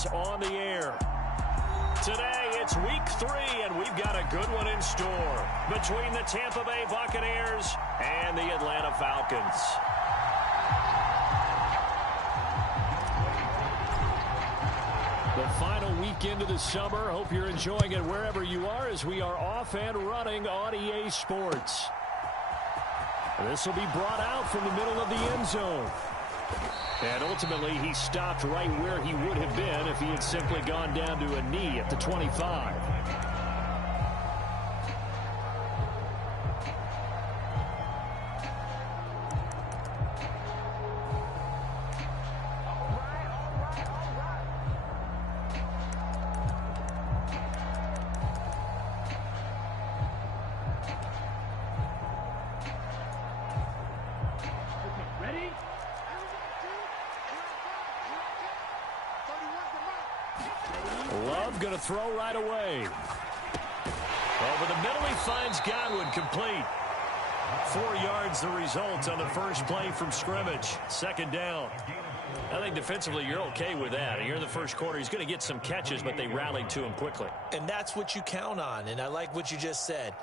is on the air. Today, it's week 3, and we've got a good one in store between the Tampa Bay Buccaneers and the Atlanta Falcons. The final weekend of the summer. Hope you're enjoying it wherever you are as we are off and running on EA Sports. This will be brought out from the middle of the end zone. And ultimately, he stopped right where he would have been if he had simply gone down to a knee at the 25. Going to throw right away. Over the middle, he finds Godwin, complete. 4 yards the result on the first play from scrimmage. Second down. I think defensively you're okay with that. Here in the first quarter, he's going to get some catches, but they rallied to him quickly. And that's what you count on, and I like what you just said.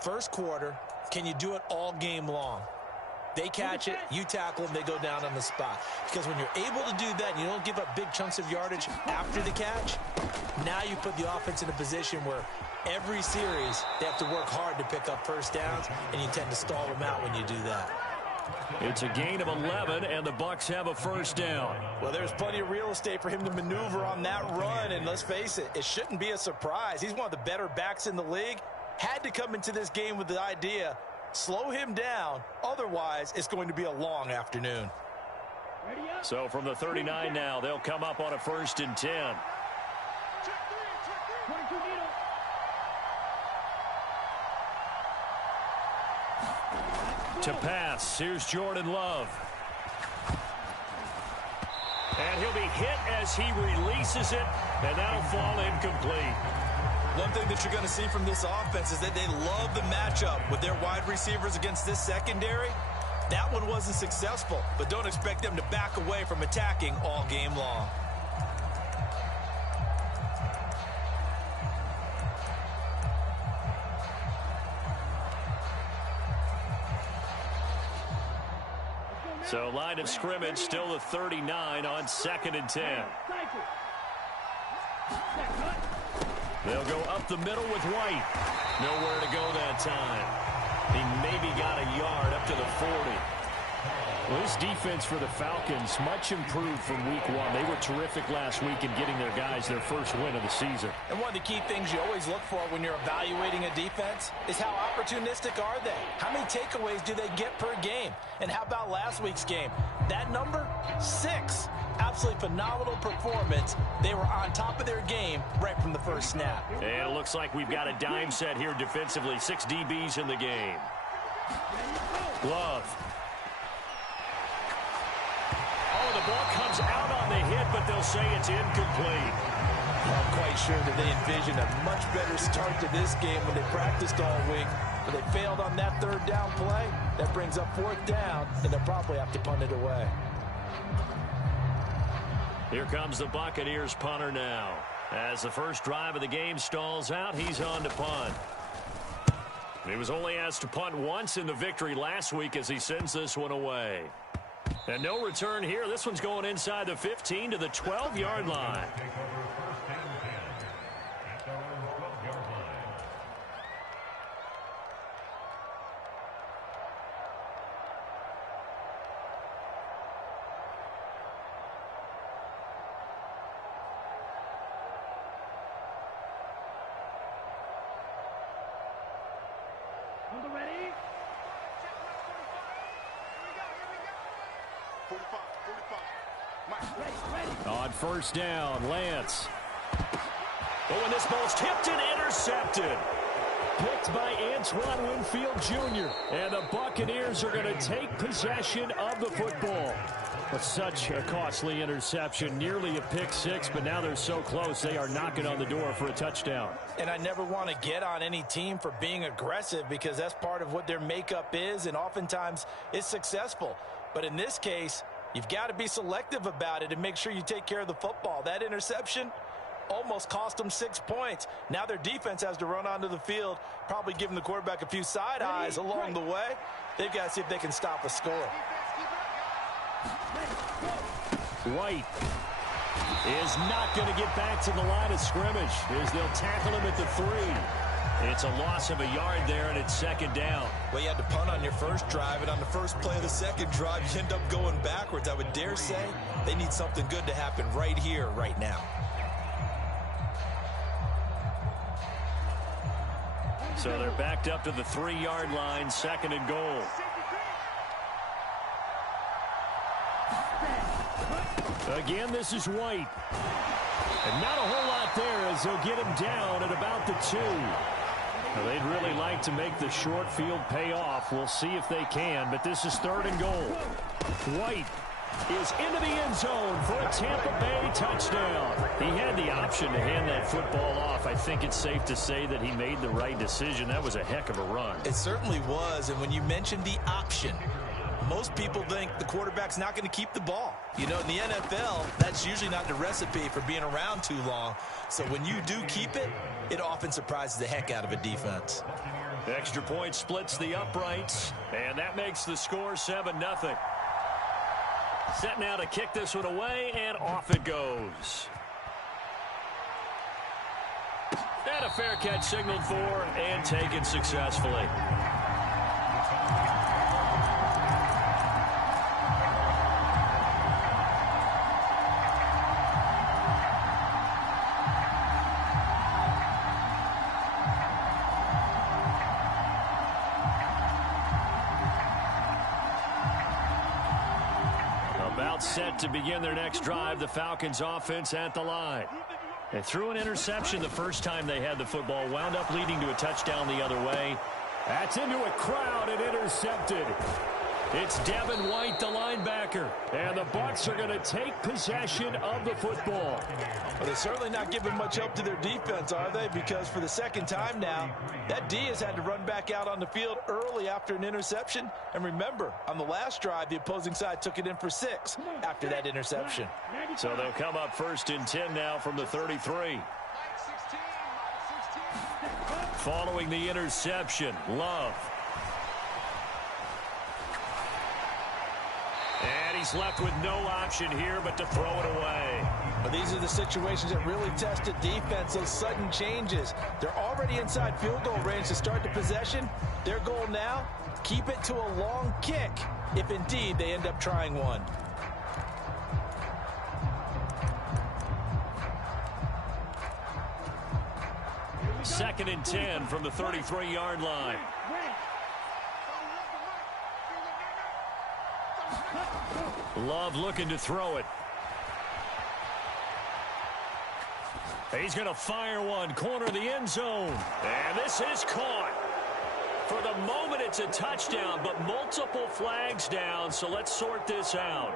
First quarter, can you do it all game long? They catch it, you tackle them, they go down on the spot. Because when you're able to do that and you don't give up big chunks of yardage after the catch, now you put the offense in a position where every series they have to work hard to pick up first downs, and you tend to stall them out when you do that. It's a gain of 11, and the Bucs have a first down. Well, there's plenty of real estate for him to maneuver on that run, and let's face it, it shouldn't be a surprise. He's one of the better backs in the league. Had to come into this game with the idea, slow him down, otherwise it's going to be a long afternoon. So from the 39 now, they'll come up on a 1st and 10. To pass, here's Jordan Love. And he'll be hit as he releases it, and that'll fall incomplete. One thing that you're going to see from this offense is that they love the matchup with their wide receivers against this secondary. That one wasn't successful, but don't expect them to back away from attacking all game long. So line of scrimmage still the 39 on 2nd and 10. They'll go up the middle with White. Nowhere to go that time. He maybe got a yard up to the 40. Well, this defense for the Falcons much improved from week 1. They were terrific last week in getting their guys their first win of the season. And one of the key things you always look for when you're evaluating a defense is how opportunistic are they? How many takeaways do they get per game? And how about last week's game? That number, 6. Absolutely phenomenal performance. They were on top of their game right from the first snap. And it looks like we've got a dime set here defensively. 6 DBs in the game. Love. Oh, the ball comes out on the hit, but they'll say it's incomplete. I'm quite sure that they envisioned a much better start to this game when they practiced all week. But they failed on that 3rd down play. That brings up 4th down, and they'll probably have to punt it away. Here comes the Buccaneers punter now. As the first drive of the game stalls out, he's on to punt. He was only asked to punt once in the victory last week as he sends this one away. And no return here. This one's going inside the 15 to the 12-yard line. On 1st down, Lance. Oh, and this ball's tipped and intercepted. Picked by Antoine Winfield Jr. And the Buccaneers are going to take possession of the football. But such a costly interception, nearly a pick 6, but now they're so close they are knocking on the door for a touchdown. And I never want to get on any team for being aggressive because that's part of what their makeup is, and oftentimes it's successful. But in this case, You've got to be selective about it and make sure you take care of the football. That interception almost cost them 6 points. Now their defense has to run onto the field, probably giving the quarterback a few side eyes along the way. They've got to see if they can stop a score. White is not going to get back to the line of scrimmage as they'll tackle him at the 3. It's a loss of a yard there, and it's second down. Well, you had to punt on your first drive, and on the first play of the second drive, you end up going backwards. I would dare say they need something good to happen right here, right now. So they're backed up to the 3-yard line, second and goal. Again, this is White. And not a whole lot there as they'll get him down at about the 2. Well, they'd really like to make the short field pay off. We'll see if they can, but this is third and goal. White is into the end zone for a Tampa Bay touchdown. He had the option to hand that football off. I think it's safe to say that he made the right decision. That was a heck of a run. It certainly was, and when you mentioned the option, most people think the quarterback's not going to keep the ball. You know, in the NFL, that's usually not the recipe for being around too long. So when you do keep it, it often surprises the heck out of a defense. The extra point splits the uprights, and that makes the score 7-0. Set now to kick this one away, and off it goes. And a fair catch signaled for and taken successfully. Set to begin their next drive, the Falcons offense at the line. They threw an interception the first time they had the football, wound up leading to a touchdown the other way. That's into a crowd and intercepted. It's Devin White, the linebacker, and the Bucs are going to take possession of the football. Well, they're certainly not giving much help to their defense, are they? Because for the second time now, that D has had to run back out on the field early after an interception. And remember, on the last drive, the opposing side took it in for 6 after that interception. So they'll come up first and 10 now from the 33. Following the interception, Love. And he's left with no option here but to throw it away. Well, these are the situations that really test a defense, those sudden changes. They're already inside field goal range to start the possession. Their goal now, keep it to a long kick, if indeed they end up trying one. Second and 10 from the 33-yard line. Love looking to throw it. He's going to fire one, corner of the end zone. And this is caught. For the moment, it's a touchdown, but multiple flags down, so let's sort this out.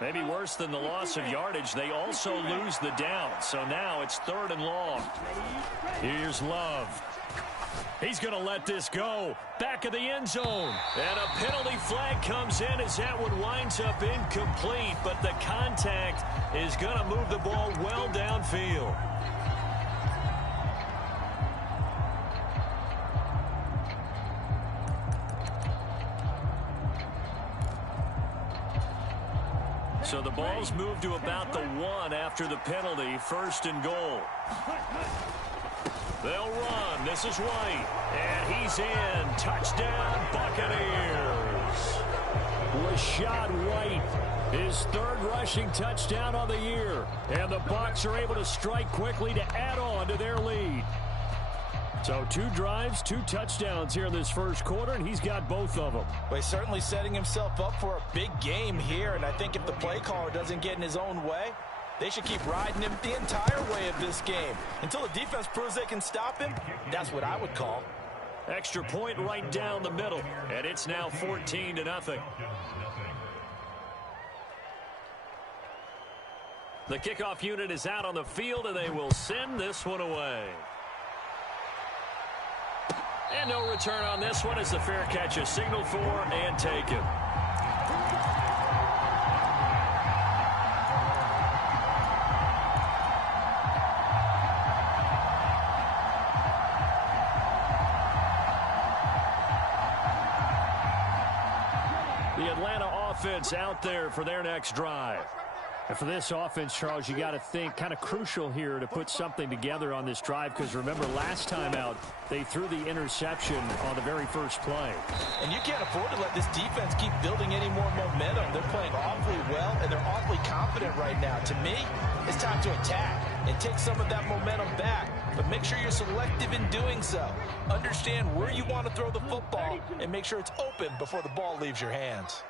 Maybe worse than the loss of yardage, they also lose the down. So now it's third and long. Here's Love. He's going to let this go. Back of the end zone. And a penalty flag comes in as that one winds up incomplete. But the contact is going to move the ball well downfield. So the ball's moved to about the 1 after the penalty. First and goal. They'll run. This is White. And he's in. Touchdown, Buccaneers. Rashad White, his third rushing touchdown on the year. And the Bucs are able to strike quickly to add on to their lead. So 2 drives, 2 touchdowns here in this first quarter, and he's got both of them. Well, he's certainly setting himself up for a big game here, and I think if the play caller doesn't get in his own way, they should keep riding him the entire way of this game. Until the defense proves they can stop him, that's what I would call. Extra point right down the middle, and it's now 14-0. The kickoff unit is out on the field, and they will send this one away. And no return on this one as the fair catch is signaled for and taken. The Atlanta offense out there for their next drive. And for this offense, Charles, you got to think kind of crucial here to put something together on this drive, because remember last time out they threw the interception on the very first play. And you can't afford to let this defense keep building any more momentum. They're playing awfully well, and they're awfully confident right now. To me, it's time to attack and take some of that momentum back. But make sure you're selective in doing so. Understand where you want to throw the football and make sure it's open before the ball leaves your hands.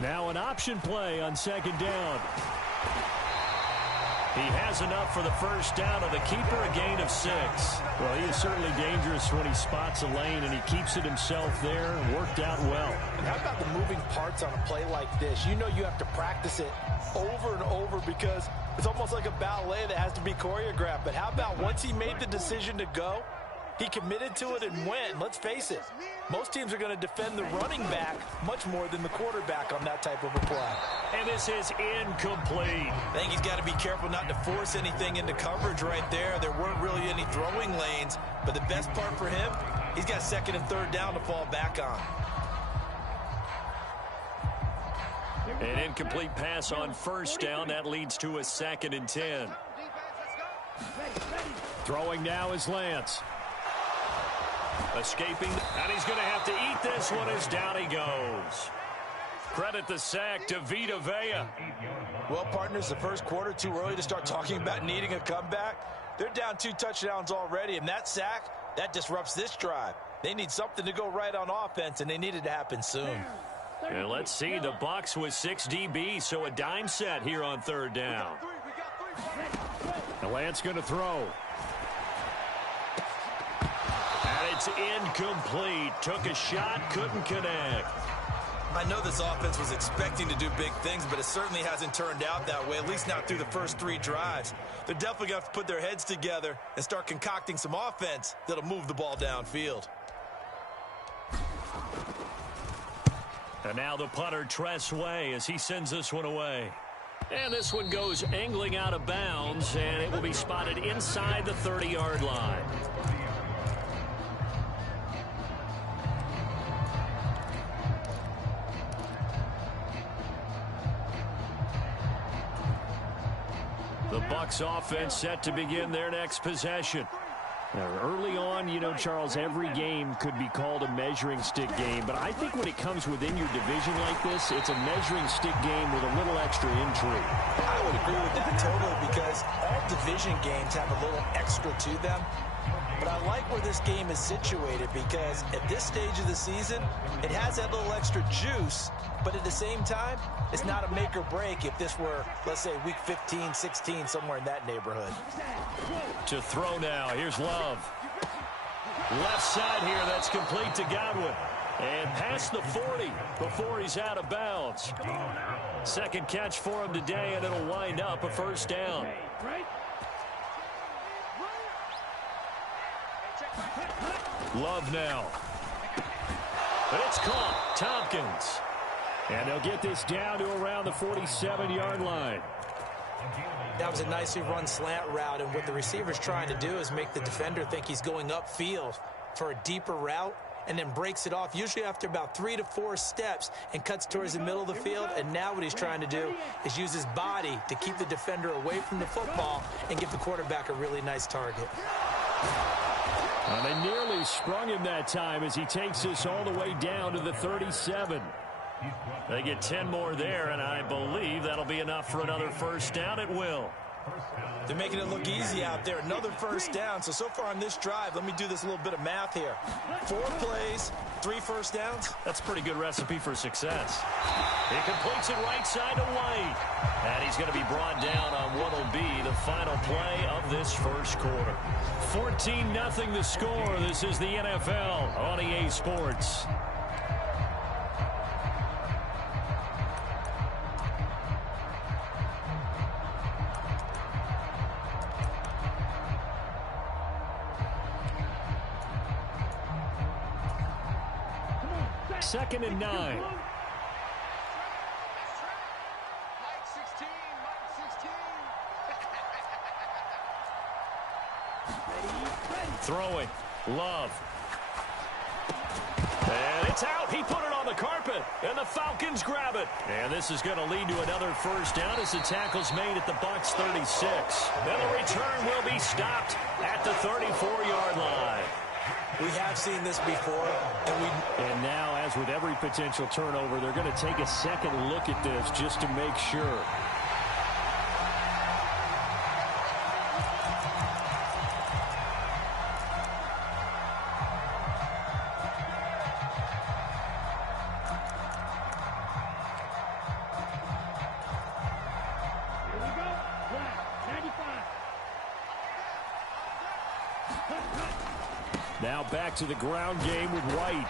Now an option play on second down. He has enough for the first down, and the keeper a gain of 6. Well, he is certainly dangerous when he spots a lane, and he keeps it himself there. Worked out well. And how about the moving parts on a play like this? You know you have to practice it over and over because it's almost like a ballet that has to be choreographed. But how about once he made the decision to go, he committed to it and went. Let's face it, most teams are going to defend the running back much more than the quarterback on that type of a play. And this is incomplete. I think he's got to be careful not to force anything into coverage right there. There weren't really any throwing lanes, but the best part for him, he's got second and third down to fall back on. An incomplete pass on first down. That leads to a 2nd and 10. Throwing now is Lance. Escaping, and he's going to have to eat this one as down he goes. Credit the sack to Vita Vea. Well, partners, the first quarter, too early to start talking about needing a comeback. They're down 2 touchdowns already, and that sack, that disrupts this drive. They need something to go right on offense, and they need it to happen soon. And let's see, the Bucs with 6 DBs, so a dime set here on third down. Now Lance going to throw. It's incomplete. Took a shot, couldn't connect. I know this offense was expecting to do big things, but it certainly hasn't turned out that way, at least not through the first 3 drives. They're definitely going to have to put their heads together and start concocting some offense that'll move the ball downfield. And now the punter, Tress Way, as he sends this one away. And this one goes angling out of bounds, and it will be spotted inside the 30-yard line. The Bucs offense set to begin their next possession. Now, early on, you know, Charles, every game could be called a measuring stick game, but I think when it comes within your division like this, it's a measuring stick game with a little extra intrigue. I would agree with that totally, because all division games have a little extra to them. But I like where this game is situated, because at this stage of the season, it has that little extra juice, but at the same time, it's not a make or break if this were, let's say, week 15, 16, somewhere in that neighborhood. To throw now, here's Love. Left side here, that's complete to Godwin. And past the 40 before he's out of bounds. Second catch for him today, and it'll wind up a first down. Love now. But it's caught. Tompkins. And they'll get this down to around the 47-yard line. That was a nicely run slant route, and what the receiver's trying to do is make the defender think he's going upfield for a deeper route, and then breaks it off, usually after about 3 to 4 steps, and cuts towards the middle of the field. And now what he's trying to do is use his body to keep the defender away from the football and give the quarterback a really nice target. They nearly sprung him that time as he takes this all the way down to the 37. They get 10 more there, and I believe that'll be enough for another first down. It will. They're making it look easy out there. Another first down. So far on this drive, let me do this little bit of math here. 4 plays, 3 first downs. That's a pretty good recipe for success. He completes it right side to White. And he's going to be brought down on what will be the final play of this first quarter. 14-0 the score. This is the NFL on EA Sports. 2nd and 9. Throwing. Love. And it's out. He put it on the carpet. And the Falcons grab it. And this is going to lead to another first down as the tackle's made at the Bucs 36. Then the return will be stopped at the 34-yard line. We have seen this before. And now, as with every potential turnover, they're going to take a second look at this just to make sure. Now back to the ground game with White.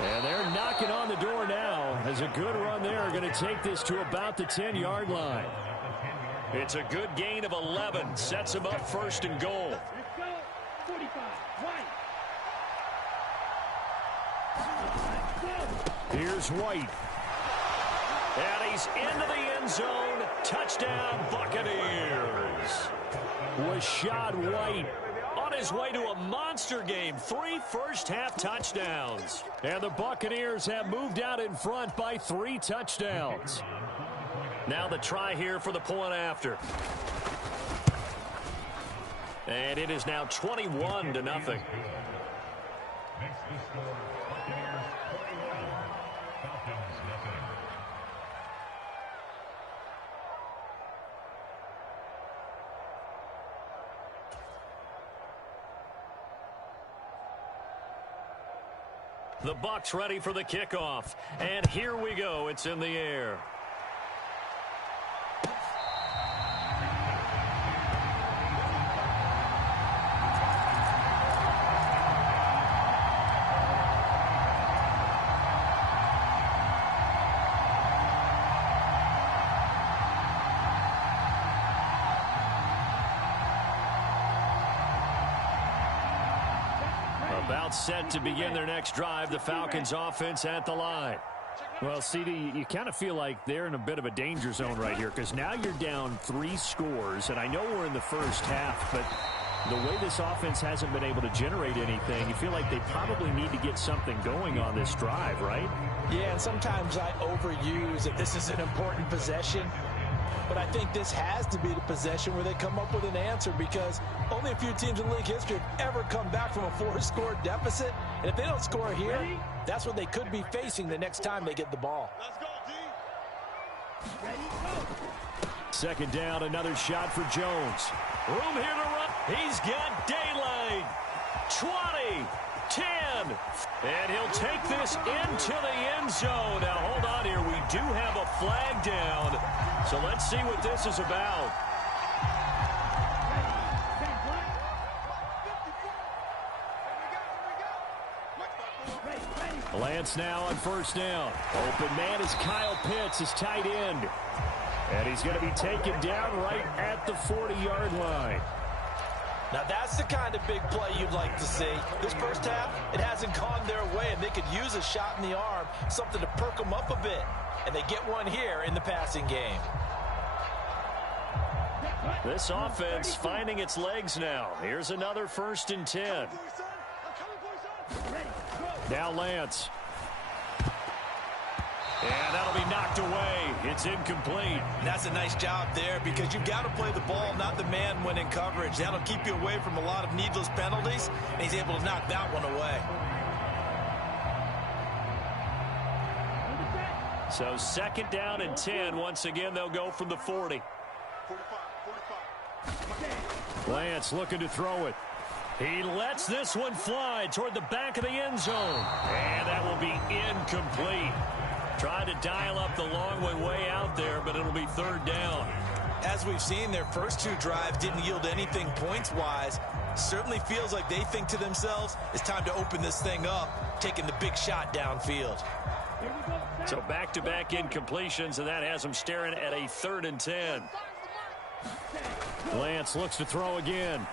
And they're knocking on the door now as a good run there. Going to take this to about the 10-yard line. It's a good gain of 11. Sets him up 1st and goal. Let's go. 45. White. Here's White. And he's into the end zone. Touchdown, Buccaneers. Rashad White on his way to a monster game. 3 first-half touchdowns. And the Buccaneers have moved out in front by 3 touchdowns. Now the try here for the point after. And it is now 21-0. The Bucs ready for the kickoff. And here we go. It's in the air. About set to begin their next drive. The Falcons offense at the line. Well, CD, you kind of feel like they're in a bit of a danger zone right here because now you're down 3 scores, and I know we're in the first half, but the way this offense hasn't been able to generate anything, you feel like they probably need to get something going on this drive, right? Yeah, and sometimes I overuse that this is an important possession. But I think this has to be the possession where they come up with an answer because only a few teams in league history have ever come back from a 4-score deficit. And if they don't score here, that's what they could be facing the next time they get the ball. Let's go, D. Ready, go. 2nd down, another shot for Jones. Room here to run. He's got daylight. 20, 10. And he'll take this into the end zone. Now, hold on here. We do have a flag down. So let's see what this is about. Lance now on 1st down. Open man is Kyle Pitts, his tight end. And he's going to be taken down right at the 40-yard line. Now, that's the kind of big play you'd like to see. This first half, it hasn't gone their way, and they could use a shot in the arm, something to perk them up a bit. And they get one here in the passing game. This offense finding its legs now. Here's another 1st and 10. Now Lance. And that'll be knocked away. It's incomplete. That's a nice job there because you've got to play the ball, not the man when in coverage. That'll keep you away from a lot of needless penalties, and he's able to knock that one away. So 2nd down and 10. Once again, they'll go from the 40. Lance looking to throw it. He lets this one fly toward the back of the end zone. And that will be incomplete. Tried to dial up the long one way out there, but it'll be 3rd down. As we've seen, their first 2 drives didn't yield anything points-wise. Certainly feels like they think to themselves, it's time to open this thing up, taking the big shot downfield. So back-to-back incompletions, and that has them staring at a 3rd and 10. Lance looks to throw again.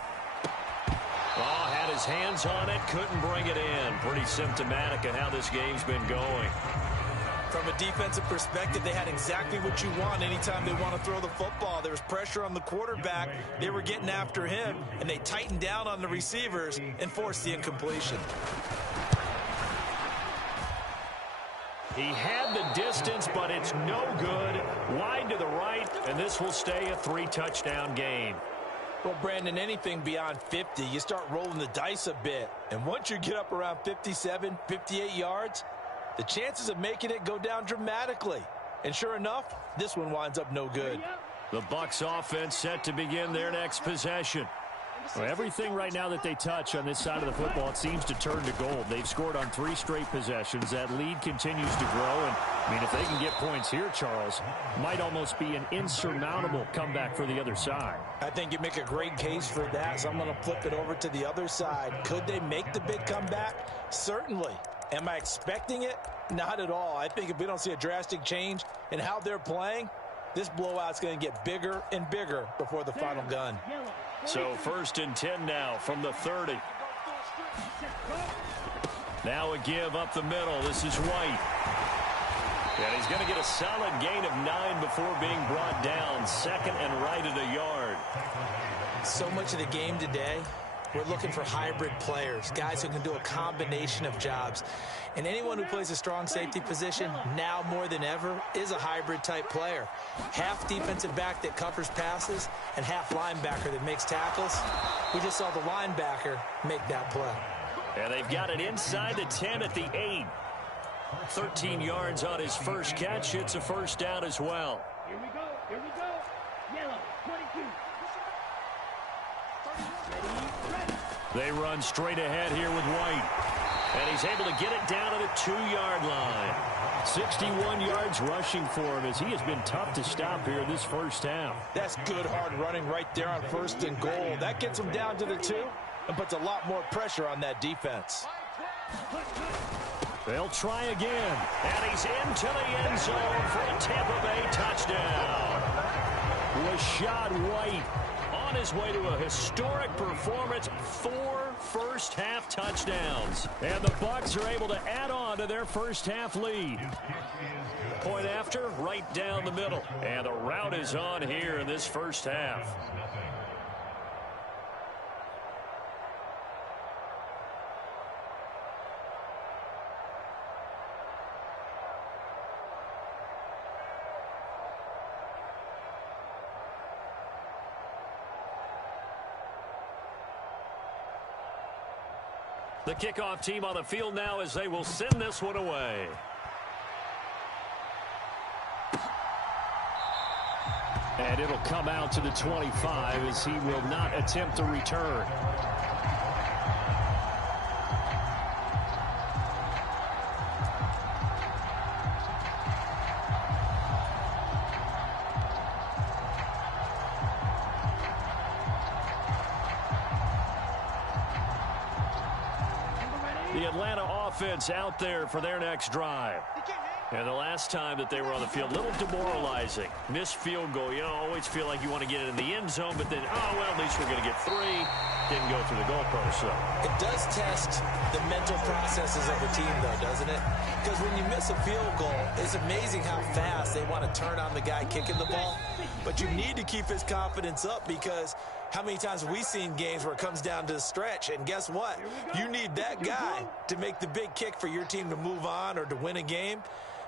Oh, had his hands on it, couldn't bring it in. Pretty symptomatic of how this game's been going. From a defensive perspective, they had exactly what you want anytime they want to throw the football. There was pressure on the quarterback. They were getting after him, and they tightened down on the receivers and forced the incompletion. He had the distance, but it's no good. Wide to the right, and this will stay a 3-touchdown game. Well, Brandon, anything beyond 50, you start rolling the dice a bit. And once you get up around 57, 58 yards, the chances of making it go down dramatically. And sure enough, this one winds up no good. The Bucs offense set to begin their next possession. Well, everything right now that they touch on this side of the football, it seems to turn to gold. They've scored on 3 straight possessions. That lead continues to grow. And, I mean, if they can get points here, Charles, might almost be an insurmountable comeback for the other side. I think you make a great case for that, so I'm going to flip it over to the other side. Could they make the big comeback? Certainly. Am I expecting it? Not at all. I think if we don't see a drastic change in how they're playing, this blowout's going to get bigger and bigger before the final gun. So 1st and 10 now from the 30. Now a give up the middle. This is White. And he's going to get a solid gain of 9 before being brought down. 2nd and right at a yard. So much of the game today, we're looking for hybrid players, guys who can do a combination of jobs. And anyone who plays a strong safety position, now more than ever, is a hybrid type player. Half defensive back that covers passes and half linebacker that makes tackles. We just saw the linebacker make that play. And they've got it inside the 10 at the 8. 13 yards on his first catch. It's a 1st down as well. Here we go. Here we go. Yellow, 22. Ready. They run straight ahead here with White. And he's able to get it down to the 2-yard line. 61 yards rushing for him as he has been tough to stop here in this first half. That's good hard running right there on 1st and goal. That gets him down to the 2 and puts a lot more pressure on that defense. They'll try again. And he's into the end zone for a Tampa Bay touchdown. Rashad White on his way to a historic performance. 4 first-half touchdowns. And the Bucs are able to add on to their first-half lead. Point after, right down the middle. And the route is on here in this first half. The kickoff team on the field now as they will send this one away. And it'll come out to the 25 as he will not attempt to return. The Atlanta offense out there for their next drive. And the last time that they were on the field, a little demoralizing. Missed field goal. You always feel like you want to get it in the end zone, but then, oh, well, at least we're going to get 3. Didn't go through the goalpost, so. It does test the mental processes of a team, though, doesn't it? Because when you miss a field goal, it's amazing how fast they want to turn on the guy kicking the ball. But you need to keep his confidence up because how many times have we seen games where it comes down to the stretch? And guess what? You need that guy to make the big kick for your team to move on or to win a game.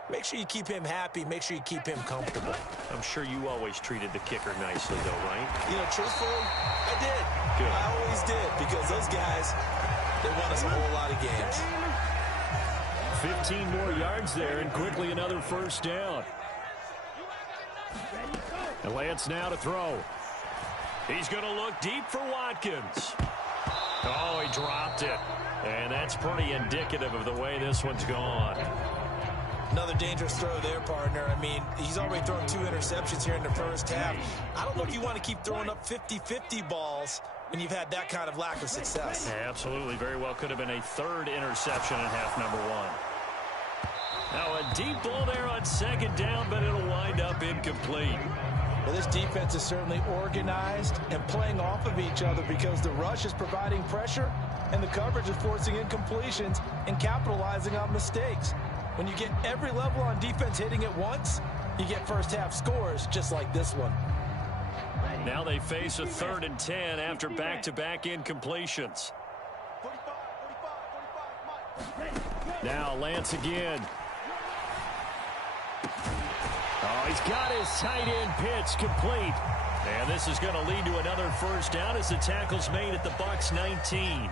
Make sure you keep him happy. Make sure you keep him comfortable. I'm sure you always treated the kicker nicely, though, right? You know, truthfully, I did. Good. I always did because those guys, they won us a whole lot of games. 15 more yards there and quickly another first down. And Lance now to throw. He's going to look deep for Watkins. Oh, he dropped it. And that's pretty indicative of the way this one's gone. Another dangerous throw there, partner. I mean, he's already thrown 2 interceptions here in the first half. I don't know if you want to keep throwing up 50-50 balls when you've had that kind of lack of success. Yeah, absolutely. Very well could have been a 3rd interception in half number 1. Now a deep ball there on 2nd down, but it'll wind up incomplete. Well, this defense is certainly organized and playing off of each other because the rush is providing pressure and the coverage is forcing incompletions and capitalizing on mistakes. When you get every level on defense hitting at once, you get first-half scores just like this one. Now they face a 3rd and 10 after back-to-back incompletions. Now Lance again. Oh, he's got his tight end pitch complete. And this is going to lead to another first down as the tackle's made at the Bucs 19.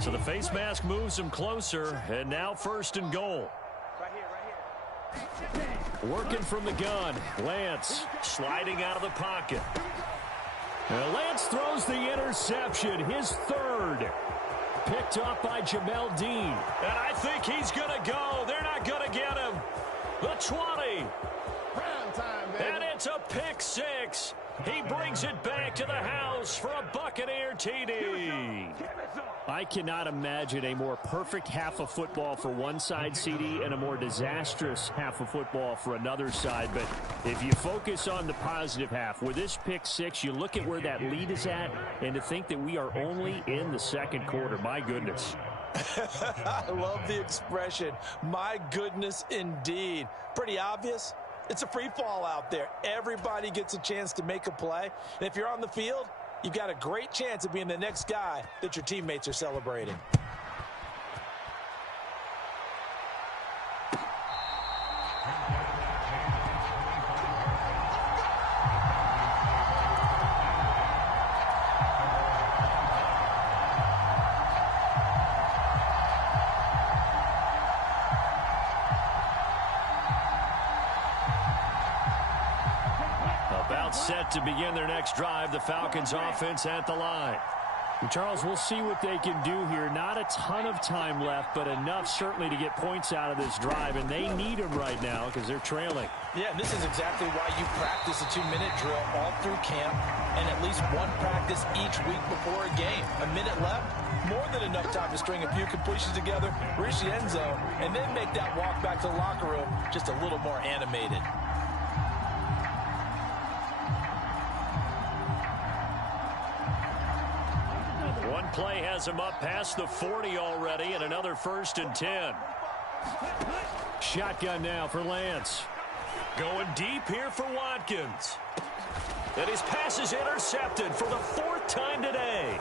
So the face mask moves him closer, and now 1st and goal. Working from the gun, Lance sliding out of the pocket. And Lance throws the interception, his 3rd. Picked off by Jamel Dean. And I think he's going to go. They're not going to get him. The 20. And it's a pick 6. He brings it back to the house for a Buccaneer TD. I cannot imagine a more perfect half of football for one side, CD, and a more disastrous half of football for another side. But if you focus on the positive half, with this pick 6, you look at where that lead is at, and to think that we are only in the 2nd quarter. My goodness. I love the expression. My goodness, indeed. Pretty obvious. It's a free fall out there. Everybody gets a chance to make a play. And if you're on the field, you've got a great chance of being the next guy that your teammates are celebrating. Set to begin their next drive, the Falcons offense at the line. And Charles, we'll see what they can do here. Not a ton of time left, but enough certainly to get points out of this drive, and they need them right now because they're trailing. Yeah, and this is exactly why you practice a 2-minute drill all through camp and at least one practice each week before a game. A minute left, more than enough time to string a few completions together, reach the end zone, and then make that walk back to the locker room just a little more animated. Play has him up past the 40 already, and another 1st and 10. Shotgun now for Lance. Going deep here for Watkins. And his pass is intercepted for the 4th time today.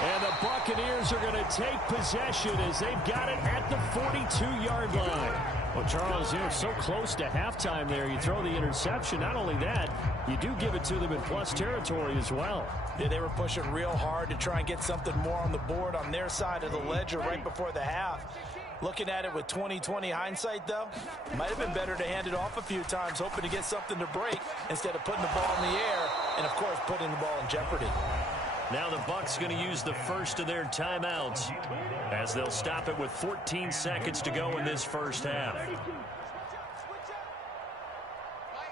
And the Buccaneers are going to take possession as they've got it at the 42-yard line. Well, Charles, you're so close to halftime there. You throw the interception. Not only that, you do give it to them in plus territory as well. Yeah, they were pushing real hard to try and get something more on the board on their side of the ledger right before the half. Looking at it with 20/20 hindsight, though, might have been better to hand it off a few times, hoping to get something to break instead of putting the ball in the air and, of course, putting the ball in jeopardy. Now the Bucs going to use the first of their timeouts as they'll stop it with 14 seconds to go in this first half. Mike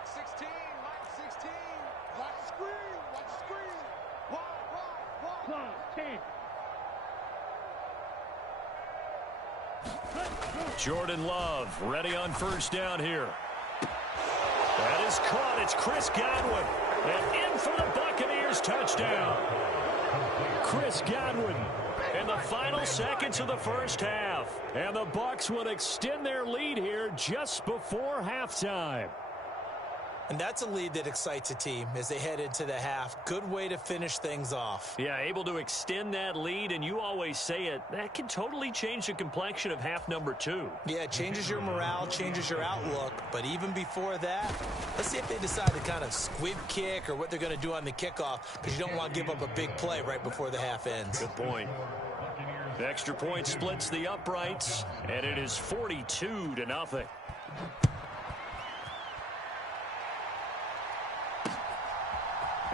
16, watch the screen, Clock, 10. Jordan Love ready on first down here. That is caught. It's Chris Godwin. And in for the Buccaneers touchdown. Chris Godwin in the final seconds of the first half. And the Bucs will extend their lead here just before halftime. And that's a lead that excites a team as they head into the half. Good way to finish things off. Yeah, able to extend that lead, and you always say it, that can totally change the complexion of half number 2. Yeah, it changes your morale, changes your outlook. But even before that, let's see if they decide to kind of squib kick or what they're going to do on the kickoff, because you don't want to give up a big play right before the half ends. Good point. The extra point splits the uprights, and it is 42-0.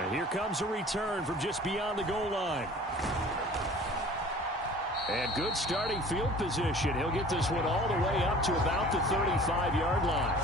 And here comes a return from just beyond the goal line. And good starting field position. He'll get this one all the way up to about the 35-yard line.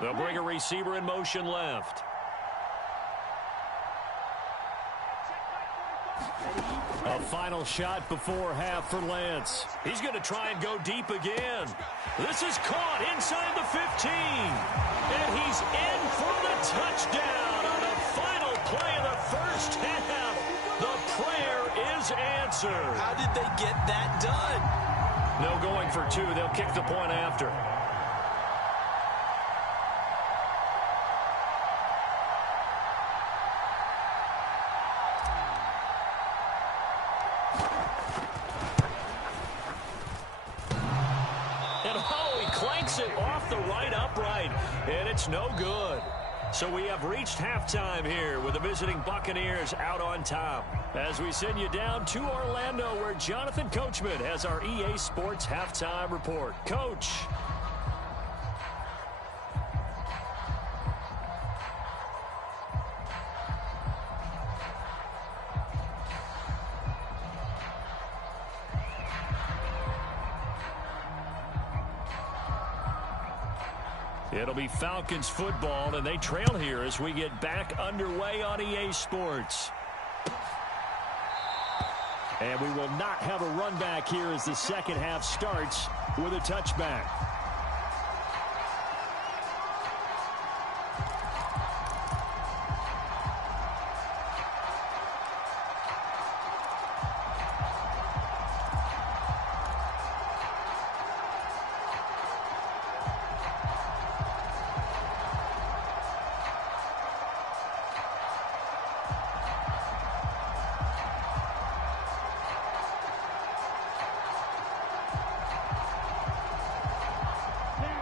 They'll bring a receiver in motion left. A final shot before half for Lance. He's going to try and go deep again. This is caught inside the 15. And he's in for the touchdown on the final play of the first half. The prayer is answered. How did they get that done? No going for two. They'll kick the point after. It off the right upright, and it's no good. So we have reached halftime here with the visiting Buccaneers out on top. As we send you down to Orlando, where Jonathan Coachman has our EA Sports halftime report. Coach. It'll be Falcons football, and they trail here as we get back underway on EA Sports. And we will not have a run back here as the second half starts with a touchback.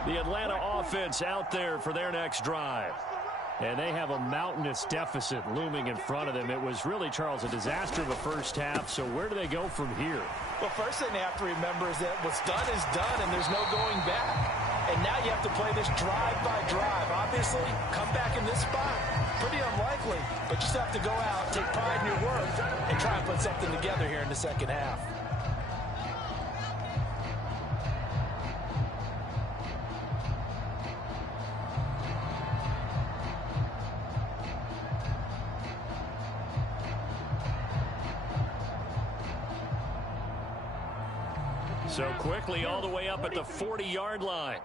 The Atlanta offense out there for their next drive. And they have a mountainous deficit looming in front of them. It was really, Charles, a disaster of a first half. So where do they go from here? Well, first thing they have to remember is that what's done is done, and there's no going back. And now you have to play this drive by drive. Obviously, come back in this spot, pretty unlikely. But you just have to go out, take pride in your work, and try and put something together here in the second half. So quickly all the way up at the 40-yard line.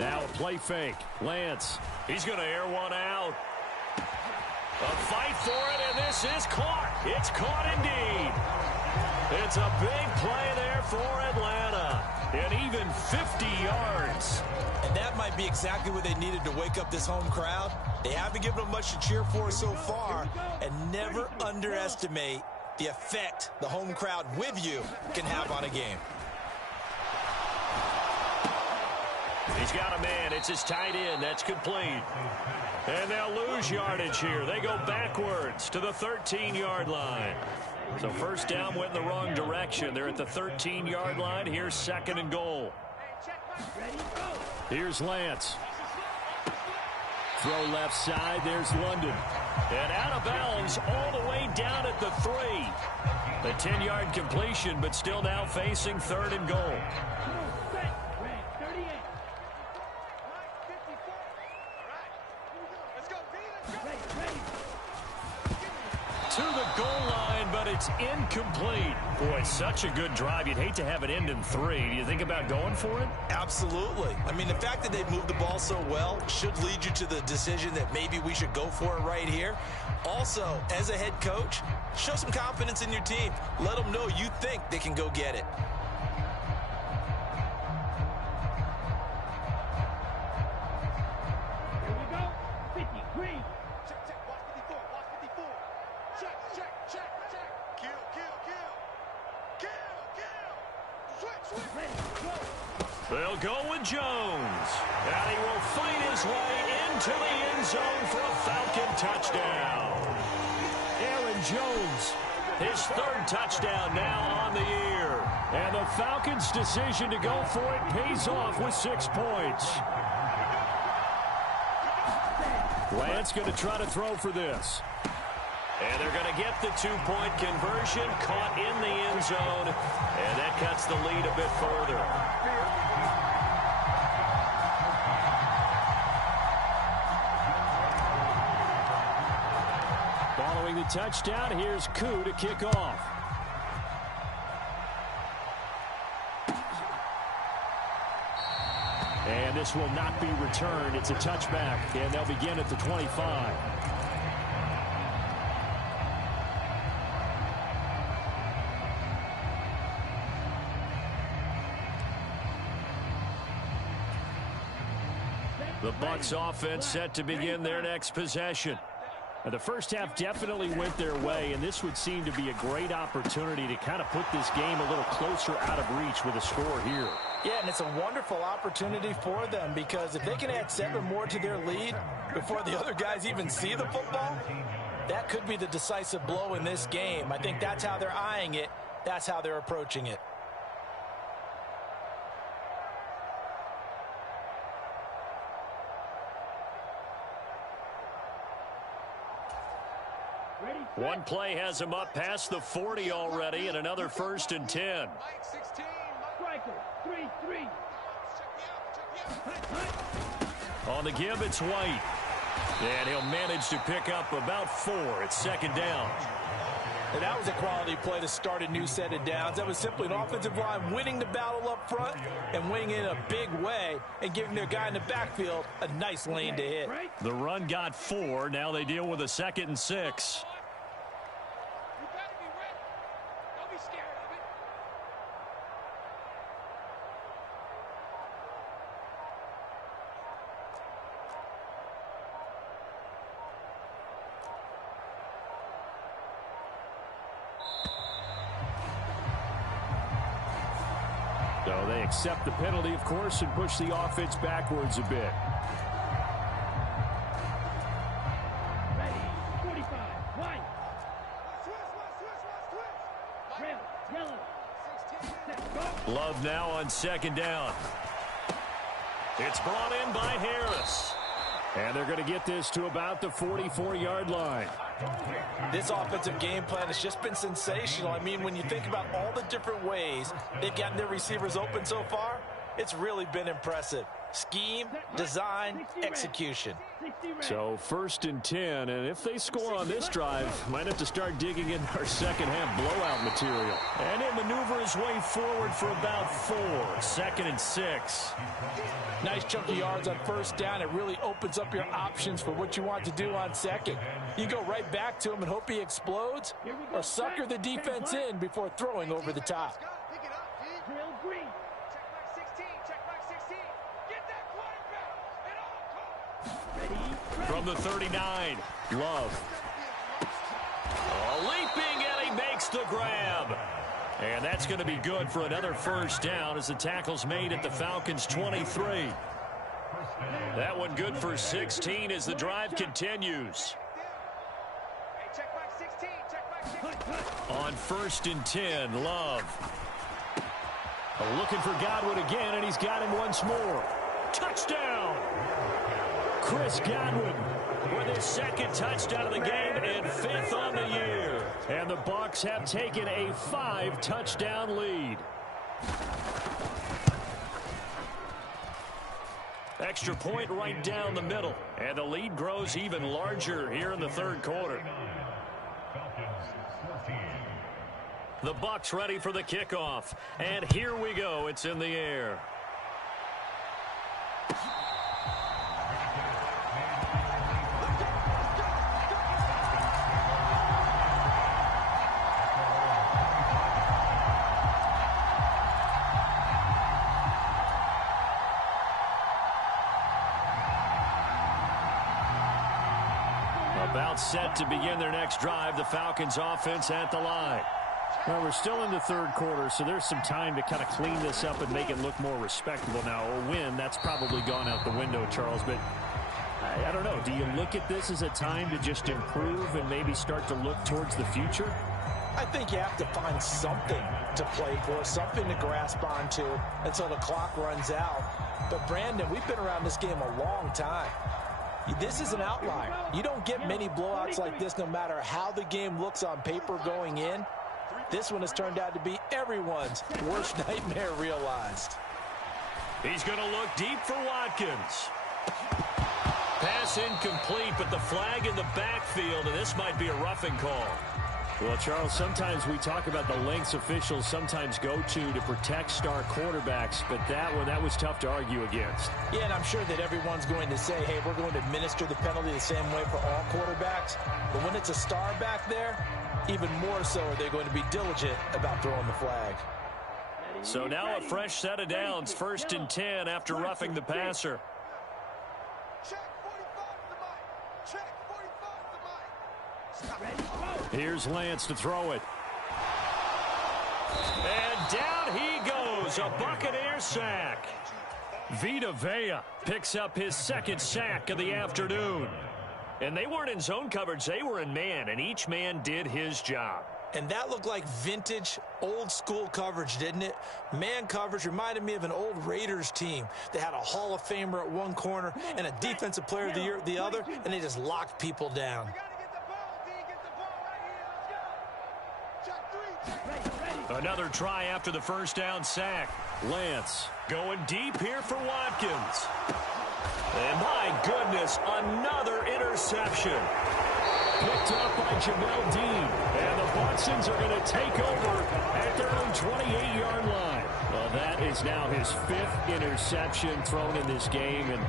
Now a play fake. Lance. He's going to air one out. A fight for it, and this is caught. It's caught indeed. It's a big play there for Atlanta. And even 50 yards. And that might be exactly what they needed to wake up this home crowd. They haven't given them much to cheer for so far. And never underestimate the effect the home crowd with you can have on a game. He's got a man. It's his tight end. That's complete. And they'll lose yardage here. They go backwards to the 13-yard line. So first down went in the wrong direction. They're at the 13-yard line. Here's second and goal. Here's Lance. Throw left side. There's London. And out of bounds all the way down at the 3. A 10-yard completion, but still now facing third and goal. To the goal line, but it's incomplete. Boy, such a good drive. You'd hate to have it end in 3. Do you think about going for it? Absolutely. I mean, the fact that they've moved the ball so well should lead you to the decision that maybe we should go for it right here. Also, as a head coach, show some confidence in your team. Let them know you think they can go get it. Here we go. 53. Check, watch 54, watch 54. Check. Kill. Switch. They'll go with Jones. And he will fight his way into the end zone for a Falcon touchdown. Aaron Jones, his third touchdown now on the year. And the Falcons' decision to go for it pays off with 6 points. Lance going to try to throw for this. And they're going to get the two-point conversion, caught in the end zone, and that cuts the lead a bit further. Following the touchdown, here's Koo to kick off. And this will not be returned. It's a touchback, and they'll begin at the 25. The Bucs offense set to begin their next possession. Now, the first half definitely went their way, and this would seem to be a great opportunity to kind of put this game a little closer out of reach with a score here. Yeah, and it's a wonderful opportunity for them because if they can add 7 more to their lead before the other guys even see the football, that could be the decisive blow in this game. I think that's how they're eyeing it. That's how they're approaching it. One play has him up past the 40 already, and another 1st and 10. Striker, 3-3. On the give, it's White. And he'll manage to pick up about 4. It's 2nd down. And that was a quality play to start a new set of downs. That was simply an offensive line winning the battle up front and winning in a big way and giving their guy in the backfield a nice lane to hit. The run got 4. Now they deal with a 2nd and 6. So they accept the penalty, of course, and push the offense backwards a bit. Ready, 45, White. Red, yellow. Set, go. Love now on 2nd down. It's brought in by Harris. And they're going to get this to about the 44-yard line. This offensive game plan has just been sensational. I mean, when you think about all the different ways they've gotten their receivers open so far, it's really been impressive. Scheme, design, execution. So 1st and 10, and if they score on this drive, might have to start digging in our second half blowout material. And he'll maneuver his way forward for about 4. 2nd and 6. Nice chunk of yards on 1st down. It really opens up your options for what you want to do on 2nd. You go right back to him and hope he explodes, or sucker the defense in before throwing over the top. Drill green. Check back 16. Get that quarterback. Ready, From the 39, Love. Leaping, and he makes the grab. And that's going to be good for another 1st down as the tackle's made at the Falcons' 23. That one good for 16 as the drive continues. Check back 16. Check back 16. On 1st and 10, Love. Looking for Godwin again, and he's got him once more. Touchdown! Chris Godwin with his 2nd touchdown of the game and 5th on the year. And the Bucs have taken a 5-touchdown lead. Extra point right down the middle. And the lead grows even larger here in the 3rd quarter. The Bucs ready for the kickoff. And here we go. It's in the air. About set to begin their next drive, the Falcons offense at the line. Well, we're still in the 3rd quarter, so there's some time to kind of clean this up and make it look more respectable. Now, a win, that's probably gone out the window, Charles, but I don't know. Do you look at this as a time to just improve and maybe start to look towards the future? I think you have to find something to play for, something to grasp onto until the clock runs out. But, Brandon, we've been around this game a long time. This is an outlier. You don't get many blowouts like this no matter how the game looks on paper going in. This one has turned out to be everyone's worst nightmare realized. He's going to look deep for Watkins. Pass incomplete, but the flag in the backfield, and this might be a roughing call. Well, Charles, sometimes we talk about the lengths officials sometimes go to protect star quarterbacks, but that was tough to argue against. Yeah, and I'm sure that everyone's going to say, hey, we're going to administer the penalty the same way for all quarterbacks. But when it's a star back there, even more so are they going to be diligent about throwing the flag. So now a fresh set of downs, 1st and 10 after roughing the passer. Check 45 to the mic. Check 45 to the mic. Stop. Here's Lance to throw it. And down he goes, a Buccaneer sack. Vita Vea picks up his 2nd sack of the afternoon. And they weren't in zone coverage, they were in man, and each man did his job. And that looked like vintage, old-school coverage, didn't it? Man coverage reminded me of an old Raiders team. They had a Hall of Famer at one corner and a Defensive Player of the Year at the other, and they just locked people down. Another try after the 1st down sack. Lance going deep here for Watkins. And my goodness, another interception. Picked up by Jamel Dean. And the Bucsons are going to take over at their own 28-yard line. Well, that is now his 5th interception thrown in this game. And,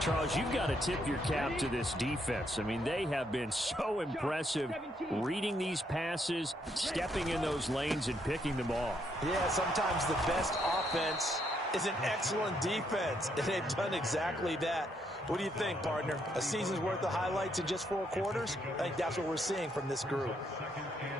Charles, you've got to tip your cap to this defense. I mean, they have been so impressive reading these passes, stepping in those lanes, and picking them off. Yeah, sometimes the best offense is an excellent defense, and they've done exactly that. What do you think, partner? A season's worth of highlights in just 4 quarters? I think that's what we're seeing from this group.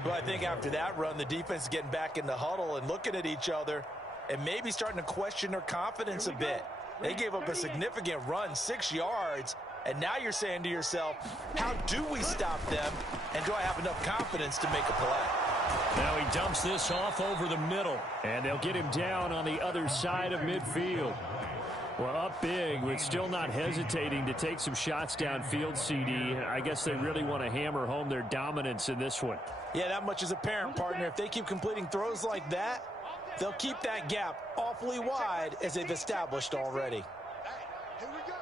Well, I think after that run, the defense is getting back in the huddle and looking at each other and maybe starting to question their confidence a bit. They gave up a significant run, 6 yards, and now you're saying to yourself, how do we stop them, and do I have enough confidence to make a play? Now he dumps this off over the middle, and they'll get him down on the other side of midfield. Well, up big, but still not hesitating to take some shots downfield, CD. I guess they really want to hammer home their dominance in this one. Yeah, that much is apparent, partner. If they keep completing throws like that, they'll keep that gap awfully wide as they've established already. Here we go.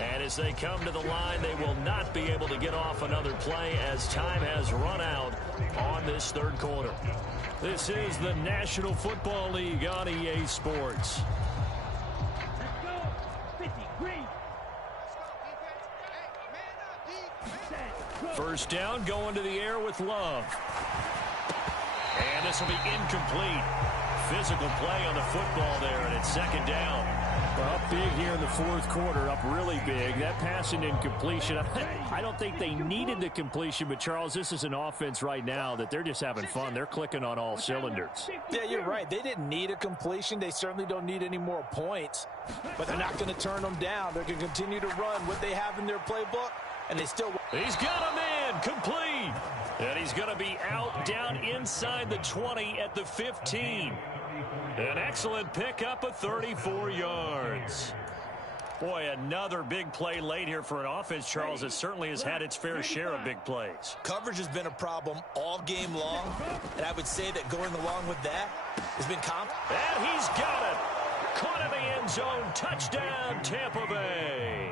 And as they come to the line, they will not be able to get off another play as time has run out on this 3rd quarter. This is the National Football League on EA Sports. Let's go. 50, green. Let's go, defense. Hey, man up, defense. 1st down, going to the air with Love. And this will be incomplete. Physical play on the football there, and it's 2nd down. Well, up big here in the 4th quarter, up really big. That pass and incompletion, I don't think they needed the completion, but, Charles, this is an offense right now that they're just having fun. They're clicking on all cylinders. Yeah, you're right. They didn't need a completion. They certainly don't need any more points, but they're not going to turn them down. They're going to continue to run what they have in their playbook, and they still... He's got a man, complete. And he's going to be out down inside the 20 at the 15. An excellent pickup of 34 yards. Boy, another big play late here for an offense, Charles. It certainly has had its fair share of big plays. Coverage has been a problem all game long, and I would say that going along with that has been And he's got it. Caught in the end zone. Touchdown, Tampa Bay.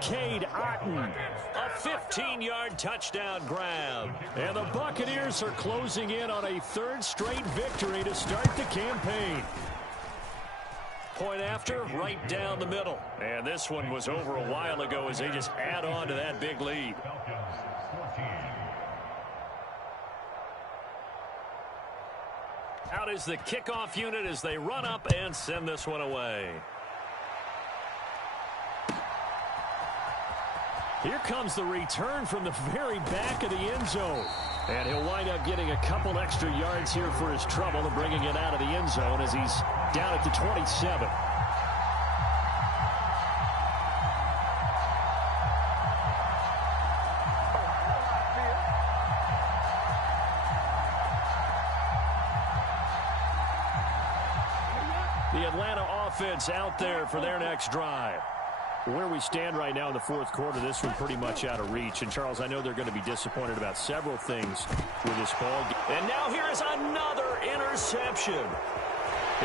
Cade Otton, a 15-yard touchdown grab. And the Buccaneers are closing in on a 3rd straight victory to start the campaign. Point after, right down the middle. And this one was over a while ago as they just add on to that big lead. Out is the kickoff unit as they run up and send this one away. Here comes the return from the very back of the end zone. And he'll wind up getting a couple extra yards here for his trouble and bringing it out of the end zone as he's down at the 27. offense out there for their next drive. Where we stand right now in the fourth quarter, this one pretty much out of reach. And, Charles, I know they're going to be disappointed about several things with this ball game. And now here is another interception.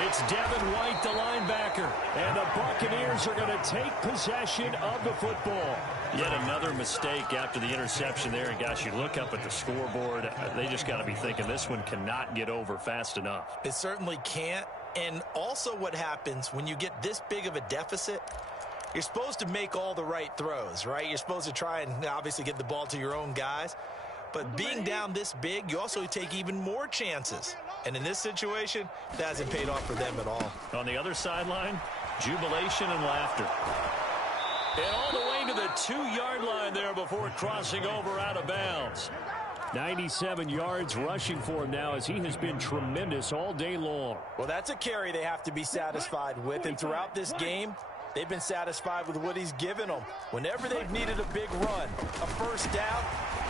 It's Devin White, the linebacker. And the Buccaneers are going to take possession of the football. Yet another mistake after the interception there. And, gosh, you look up at the scoreboard. They just got to be thinking this one cannot get over fast enough. It certainly can't. And also what happens when you get this big of a deficit, you're supposed to make all the right throws, right? You're supposed to try and obviously get the ball to your own guys. But being down this big, you also take even more chances. And in this situation, that hasn't paid off for them at all. On the other sideline, jubilation and laughter. And all the way to the 2-yard line there before crossing over out of bounds. 97 yards rushing for him now as he has been tremendous all day long. Well, that's a carry they have to be satisfied with. And throughout this game, they've been satisfied with what he's given them. Whenever they've needed a big run, a first down.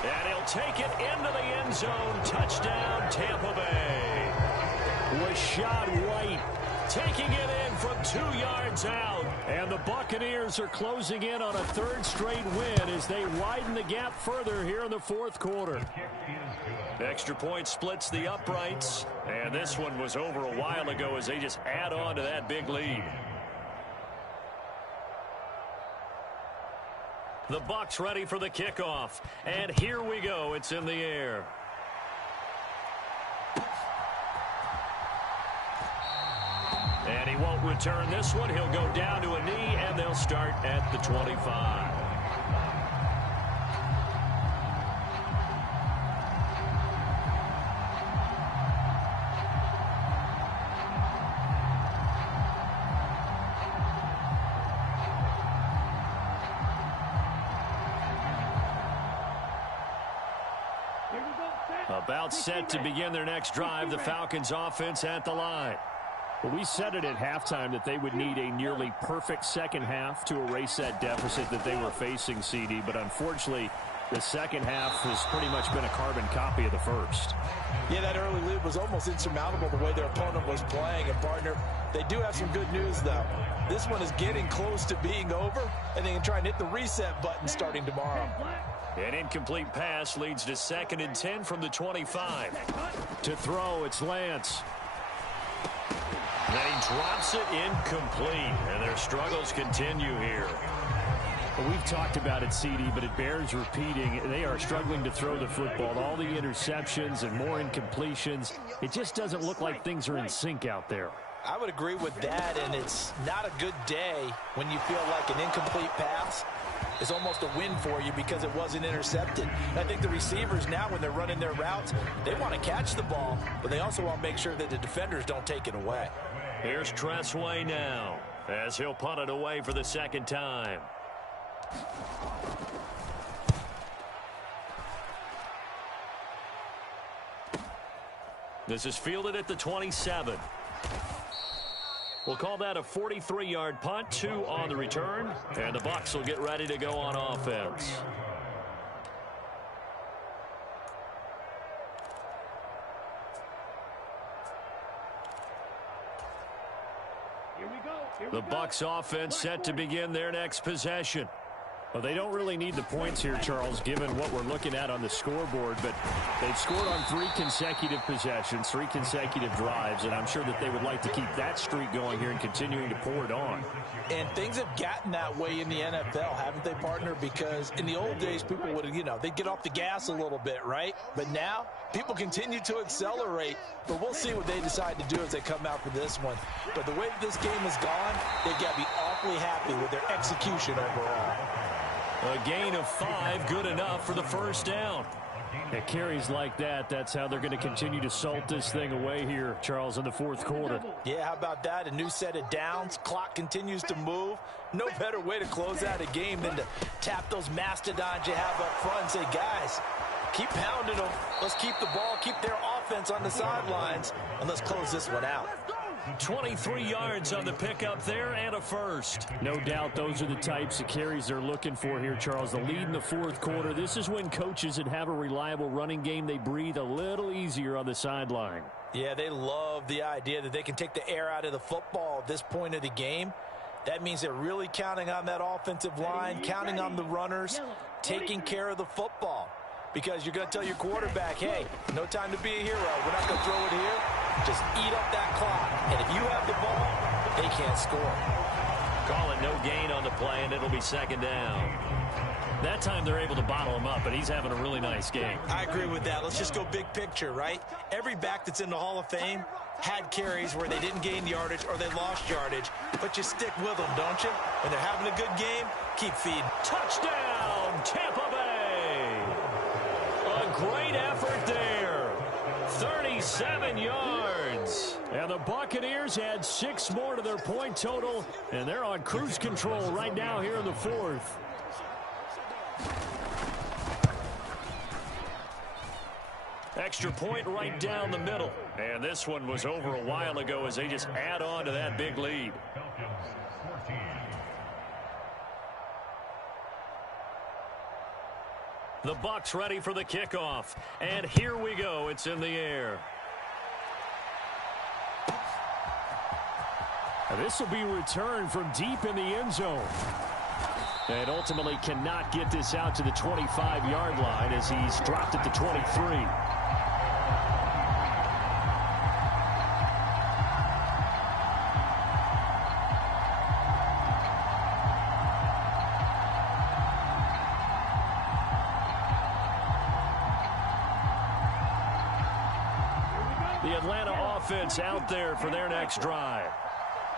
And he'll take it into the end zone. Touchdown, Tampa Bay. Rashad White taking it in from 2 yards out. And the Buccaneers are closing in on a third straight win as they widen the gap further here in the fourth quarter. Extra point splits the uprights. And this one was over a while ago as they just add on to that big lead. The Bucs ready for the kickoff. And here we go. It's in the air. And he won't return this one. He'll go down to a knee, and they'll start at the 25. About set to begin their next drive, the Falcons offense at the line. Well, we said it at halftime that they would need a nearly perfect second half to erase that deficit that they were facing, CD. But unfortunately, the second half has pretty much been a carbon copy of the first. Yeah, that early lead was almost insurmountable the way their opponent was playing. And, partner, they do have some good news, though. This one is getting close to being over, and they can try and hit the reset button starting tomorrow. An incomplete pass leads to 2nd and 10 from the 25. To throw, it's Lance. Then he drops it incomplete, and their struggles continue here. Well, we've talked about it, CD, but it bears repeating. They are struggling to throw the football. All the interceptions and more incompletions. It just doesn't look like things are in sync out there. I would agree with that, and it's not a good day when you feel like an incomplete pass is almost a win for you because it wasn't intercepted. And I think the receivers now, when they're running their routes, they want to catch the ball, but they also want to make sure that the defenders don't take it away. Here's Tressway now as he'll punt it away for the second time. This is fielded at the 27. We'll call that a 43-yard punt, 2 on the return, and the Bucs will get ready to go on offense. The Bucs offense set to begin their next possession. Well, they don't really need the points here, Charles, given what we're looking at on the scoreboard, but they've scored on 3 consecutive possessions, 3 consecutive drives, and I'm sure that they would like to keep that streak going here and continuing to pour it on. And things have gotten that way in the NFL, haven't they, partner? Because in the old days, people would, they'd get off the gas a little bit, right? But now, people continue to accelerate, but we'll see what they decide to do as they come out for this one. But the way that this game has gone, they've got to be awfully happy with their execution overall. A gain of 5, good enough for the first down. At carries like that, that's how they're going to continue to salt this thing away here, Charles, in the fourth quarter. Yeah, how about that? A new set of downs. Clock continues to move. No better way to close out a game than to tap those mastodons you have up front and say, guys, keep pounding them. Let's keep the ball, keep their offense on the sidelines, and let's close this one out. 23 yards on the pickup there and a first. No doubt those are the types of carries they're looking for here, Charles. The lead in the fourth quarter. This is when coaches that have a reliable running game, they breathe a little easier on the sideline. Yeah, they love the idea that they can take the air out of the football at this point of the game. That means they're really counting on that offensive line, counting on the runners, taking care of the football. Because you're going to tell your quarterback, hey, no time to be a hero. We're not going to throw it here. Just eat up that clock. And if you have the ball, they can't score. Call it no gain on the play, and it'll be second down. That time they're able to bottle him up, but he's having a really nice game. I agree with that. Let's just go big picture, right? Every back that's in the Hall of Fame had carries where they didn't gain yardage or they lost yardage, but you stick with them, don't you? When they're having a good game, keep feeding. Touchdown, Tampa Bay! A great effort there. 37 yards. And the Buccaneers add 6 more to their point total, and they're on cruise control right now here in the fourth. Extra point right down the middle. And this one was over a while ago as they just add on to that big lead. The Bucs ready for the kickoff. And here we go. It's in the air. This will be returned from deep in the end zone. And ultimately cannot get this out to the 25-yard line as he's dropped at the 23. The Atlanta offense out there for their next drive.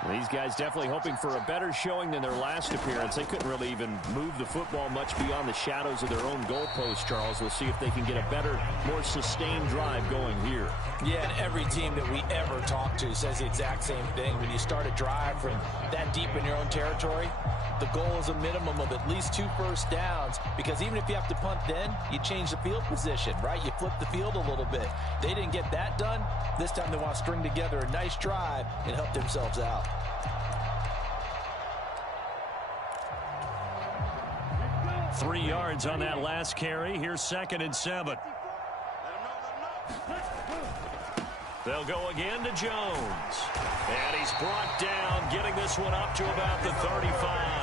These guys definitely hoping for a better showing than their last appearance. They couldn't really even move the football much beyond the shadows of their own goalpost, Charles. We'll see if they can get a better, more sustained drive going here. Yeah, and every team that we ever talk to says the exact same thing. When you start a drive from that deep in your own territory, the goal is a minimum of at least 2 first downs, because even if you have to punt then, you change the field position, right? You flip the field a little bit. They didn't get that done. This time they want to string together a nice drive and help themselves out. Three yards on that last carry. Here's 2nd and 7. They'll go again to Jones. And he's brought down, getting this one up to about the 35.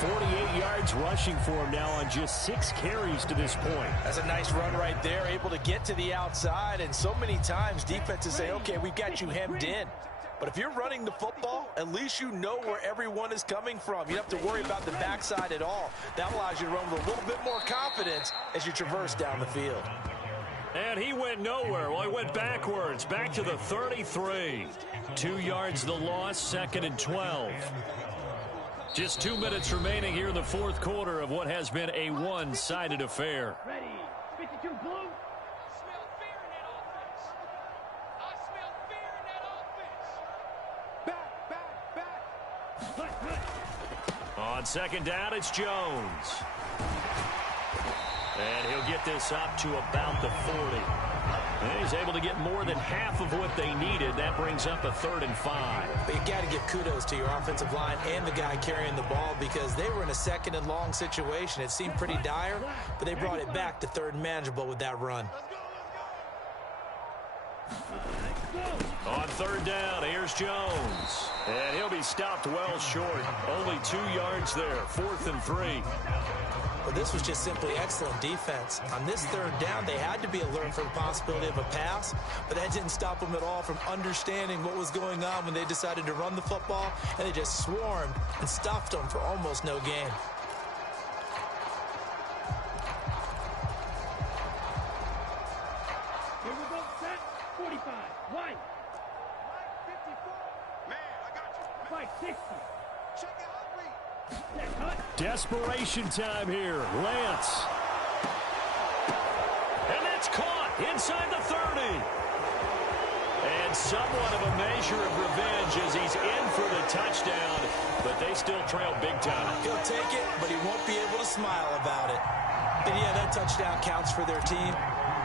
48 yards rushing for him now on just 6 carries to this point. That's a nice run right there, able to get to the outside. And so many times defenses say, okay, we've got you hemmed in. But if you're running the football, at least you know where everyone is coming from. You don't have to worry about the backside at all. That allows you to run with a little bit more confidence as you traverse down the field. And he went nowhere. Well, he went backwards, back to the 33. 2 yards the loss, 2nd and 12. Just 2 minutes remaining here in the fourth quarter of what has been a one-sided affair. Ready. 52 blue. On 2nd down, it's Jones. And he'll get this up to about the 40. And he's able to get more than half of what they needed. That brings up a 3rd and 5. But you got to give kudos to your offensive line and the guy carrying the ball, because they were in a 2nd and long situation. It seemed pretty dire, but they brought it back to 3rd and manageable with that run. On 3rd down, here's Jones. And he'll be stopped well short. Only 2 yards there, 4th and 3. Well, this was just simply excellent defense. On this 3rd down, they had to be alert for the possibility of a pass, but that didn't stop them at all from understanding what was going on when they decided to run the football, and they just swarmed and stuffed them for almost no gain. Here we go, set. 45. White. 54. Man, I got you. Fight 60. Check it out, read. Set cut. Desperation time here. Lance. And that's caught inside the 30. And somewhat of a measure of revenge as he's in for the touchdown, but they still trail big time. He'll take it, but he won't be able to smile about it. And yeah, that touchdown counts for their team.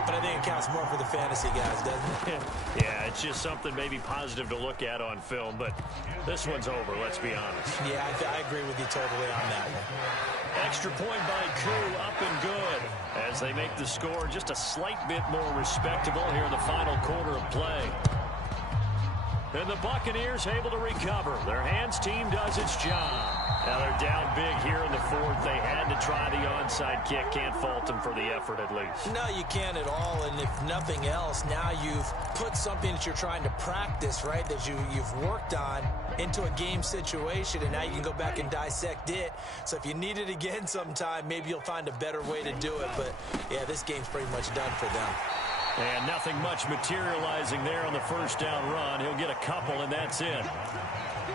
But I think it counts more for the fantasy guys, doesn't it? Yeah, it's just something maybe positive to look at on film, but this one's over, let's be honest. Yeah, I agree with you totally on that one. Extra point by Koo, up and good, as they make the score just a slight bit more respectable here in the final quarter of play. And the Buccaneers able to recover. Their hands team does its job. Now they're down big here in the fourth. They had to try the onside kick. Can't fault them for the effort at least. No, you can't at all. And if nothing else, now you've put something that you're trying to practice, right, that you've worked on into a game situation, and now you can go back and dissect it. So if you need it again sometime, maybe you'll find a better way to do it. But, yeah, this game's pretty much done for them. And nothing much materializing there on the first down run. He'll get a couple, and that's it.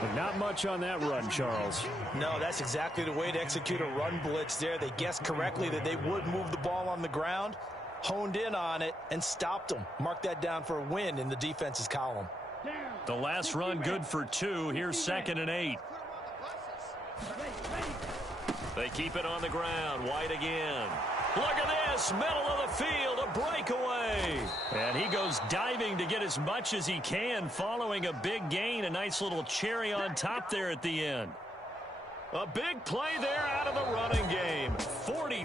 But not much on that run, Charles. No, that's exactly the way to execute a run blitz there. They guessed correctly that they would move the ball on the ground, honed in on it, and stopped them. Mark that down for a win in the defense's column. The last run good for 2. Here's 2nd and 8. They keep it on the ground. White again. Look at this, middle of the field, a breakaway. And he goes diving to get as much as he can following a big gain. A nice little cherry on top there at the end. A big play there out of the running game. 40.